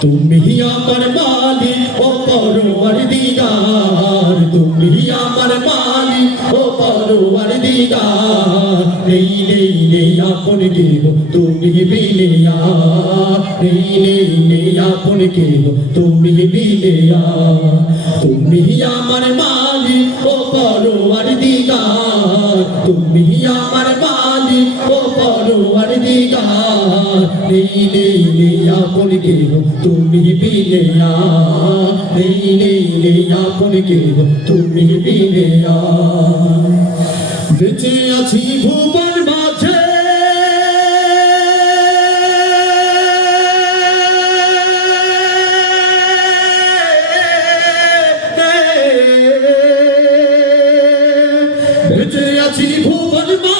তুমি আমার মালিক, ও পরোয়ার দিগার তুমি আমার মালিক, ও পরোয়ার দিগার নেই নেই নেই আপন কেহ, তুমি আর। নেই নেই নেই আপন কেহ, তুমি বিনে তুমি আমার মালিক, ও পরোয়ার দিগার তুমি আমার নেই নেই নেই আপন কেহ, তুমি বিনে আর নেই নেই নেই আপন কেহ, তুমি বিনে আর বেঁচে আছি ভুবন মাঝে। বেঁচে আছি ভুবন মাঝে।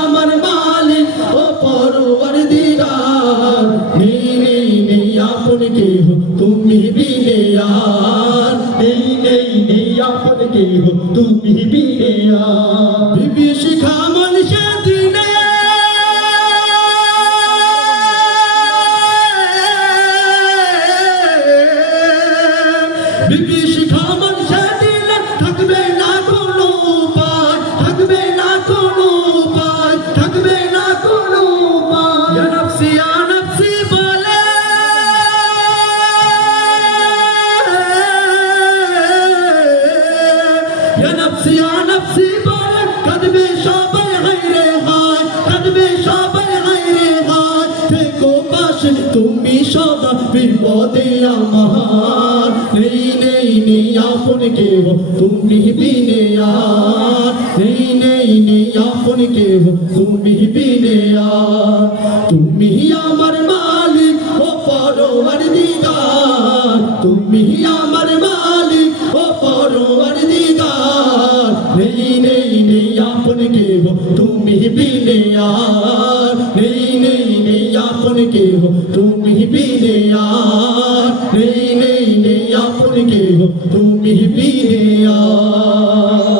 আপন কেহ তুমি বিনে আর নেই নেই নেই আপন কেহ তুমি বিনে আর বিবি শিখা মনীষা দিনে। বিবি ইয়া নফসি ইয়া নফসি বলে কাঁদবে সবাই হায়রে হায়, কাঁদবে সবাই হায়রে হায়। থেকো পাশে, তুমি সদা বিপদে আমার। নেই নেই নেই, আপন কেহ, তুমি বিনে আর। নেই নেই নেই মালিক ও পরোয়ার দিগার তুমি আমার নেই নেই নেই আপন কেহ তুমি বিনে আর। নেই নেই নেই আপন কেহ তুমি বিনে আর। নেই নেই নেই আপন কেহ তুমি বিনে আর।